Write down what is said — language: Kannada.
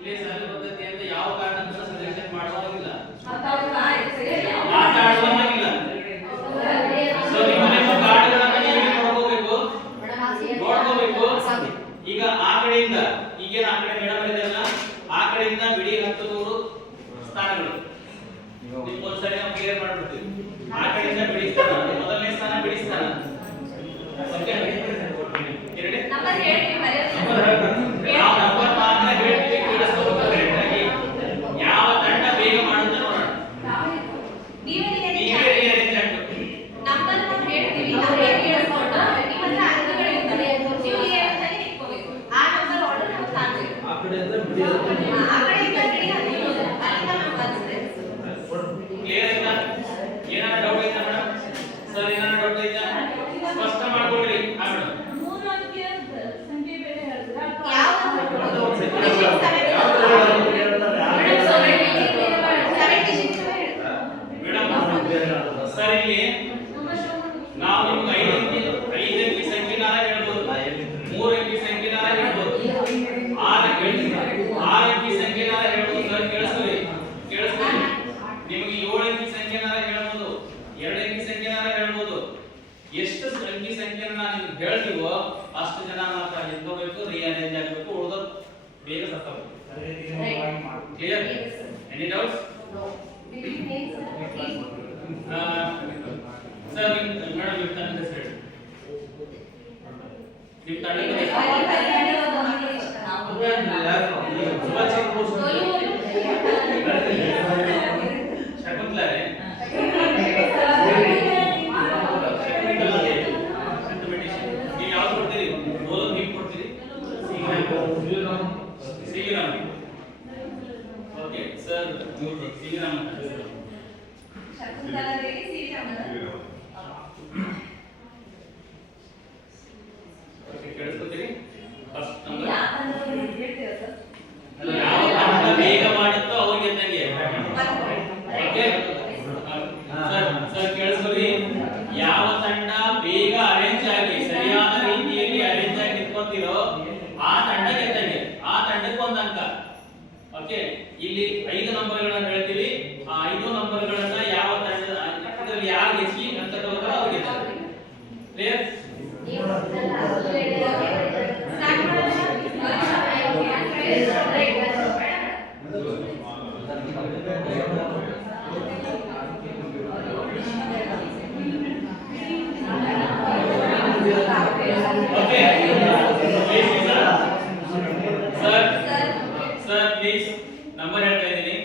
ಇಲ್ಲೇ ಸರಿ ಪದ್ಧತಿ ಅಂತ ಯಾವ ಕಾರಣಕ್ಕೂ ಸಜೆಷನ್ ಮಾಡುವಾಗಿಲ್ಲ, ಮಾತಾಡುವಾಗಿಲ್ಲ. ಸೊ ನಿಮ್ಮ ಕಾರ್ಡ್ಗಳನ್ನ ನೀವು ನೋಡ್ಕೋಬೇಕು. ಈಗ ಆ ಕಡೆಯಿಂದ ಈಗೇನ ಆ ಕಡೆ ಮೇಡಮ್ ಇದೆಲ್ಲ ಆ ಕಡೆಯಿಂದ ಬಿಡಿ 10 ಸ್ಥಾನಗಳು ನಿಮ್ಗೆ ಒಂದ್ಸರಿ ನಾವು ಕ್ಲಿಯರ್ ಮಾಡ್ಬಿಡ್ತೀವಿ. ಆ ಕಡೆಯಿಂದ ಬಿಡಿ ಸ್ಥಾನ, ಮೊದಲನೇ ಸ್ಥಾನ ಬಿಡಿ ಸ್ಥಾನ. ಓಕೆ, ನಂಬರ್ ಹೇಳ್ತೀವಿ, ಯಾವ ನಂಬರ್ ಮಾತ್ರ ಹೇಳ್ತೀವಿ, ಕೇಳಿಸ್ಕೋಬೇಕು ಕರೆಕ್ಟ್ ಆಗಿ. ಯಾವ ತಂಡ ಬೇಗ ಮಾಡುತ್ತೆ ನೋಡೋಣ. ನೀವೇ ರಿಅರೇಂಜ್ ಆಗ್ಬೇಕು. ನಂಬರ್ ನಾವು ಹೇಳ್ತೀವಿ, ನಾವು ಕೇಳಿಸ್ಕೊಂಡು ನಿಮ್ಮತ್ರ ಅಂಕಗಳು ಇರ್ತವೆ, ನೀವು ಏನಂತಾನೆ ಇಟ್ಕೋಬೇಕು. ಆ ನಂಬರ್ ಆರ್ಡರ್ ನಾವು ತಾಂತೀವಿ. ಆ ಕಡೆಯಿಂದ ಬಿಡಿ ಅಲ್ಲಿಂದ ನಾವು ಬಂದ್ರೆ ಕ್ಲಿಯರ್ ಆಯ್ತಾ? ಏನಾರ ಡೌಟ್ ಐತಾ ಮೇಡಮ್? ಸರ್ ಏನಾರ ಡೌಟ್ ಐತಾ? ಸ್ಪಷ್ಟ ಮಾಡ್ಕೊಡ್ರಿ. ಆ ಮೇಡಮ್ 3 ಅಂಕಿಯ ಸಂಖ್ಯೆ ಬೇರೆ ಹೇಳ್ತೀರಾ ಅಥವಾ ಮೇಡಮ್ ಸರ್ ಇಲ್ಲಿ ನಾವು ನಿಮ್ಗೆ 5 ಅಂಕಿ ಸಂಖ್ಯೆನಾರ ಹೇಳ್ಬೋದು, 3 ಅಂಕಿ ಸಂಖ್ಯೆನಾರ ಹೇಳ್ಬೋದು, 6 ಅಂಕಿ ಸಂಖ್ಯೆನಾರ ಹೇಳ್ಬೋದು. ಸರ್ ಕೇಳಿಸ್ಕೊಳ್ಳಿ. ನಿಮಗೆ 7 ಅಂಕಿ ಸಂಖ್ಯೆನಾರ ಹೇಳ್ಬೋದು, 2 ಅಂಕಿ ಸಂಖ್ಯೆನಾರ ಹೇಳ್ಬೋದು. ಎಷ್ಟು ಅಂಕಿ ಸಂಖ್ಯೆನ ನಾನು ನಿಮ್ಗೆ ಹೇಳ್ತೀವೋ ಅಷ್ಟು ಜನ ಮಾತ್ರ ನಿಂತ್ಕೋಬೇಕು, ರಿಅರೇಂಜ್ ಆಗಬೇಕು, ಉಳಿದ ಬೇಗ ಸತ್ತಬೇಕು. Clear? Any doubts? Sir madam ನಿಮ್ಮ ತಂಡ ಹೆಸರು ಹೇಳಿ. ನಿಮ್ಮ ತಂಡದ ಶಕುಂತಲಾರೆ ನೀವು ಯಾವ್ದು ಕೊಡ್ತೀರಿ? ಗೋಲನ್ ನೀವು ಕೊಡ್ತೀರಿ? ಶ್ರೀರಾಮ್. ಓಕೆ ಸರ್, ಶ್ರೀರಾಮ್ ಕೇಳಿಸ್ಕೊತೀರಿ? ಫಸ್ಟ್ ನಂಬರ್ ಯಾವ ತಂಡ ಬೇಗ ಮಾಡುತ್ತೋ ಅವ್ರಿಗೆ ಗೆದ್ದಂಗೆ. ಓಕೆ ಸರ್ ಕೇಳಿಸ್ಕೊಳ್ಳಿ. ಯಾವ ತಂಡ ಬೇಗ ಅರೇಂಜ್ ಆಗಿ ಸರಿಯಾದ ರೀತಿಯಲ್ಲಿ ಅರೇಂಜ್ ಆಗಿ ನಿಂತ್ಕೊತೀರೋ ಆ ತಂಡ ಗೆದ್ದಂಗೆ. ಆ ತಂಡಕ್ಕೆ 1 ಅಂಕ. ಓಕೆ, ಇಲ್ಲಿ 5 ನಂಬರ್ಗಳನ್ನ ಹೇಳ್ತೀವಿ. ಆ 5 ನಂಬರ್ಗಳನ್ನ ಯಾವ ತಂಡದ ಇದರಲ್ಲಿ ಯಾರು ಹೆಚ್ಚಿ ಅಂತ ತಗೋತಾರೋ ಅವ್ರಿಗೆ ಗೆದ್ದಂಗೆ. Clear? Okay sir please number ಹೇಳ್ತಾ ಇದ್ದೀನಿ.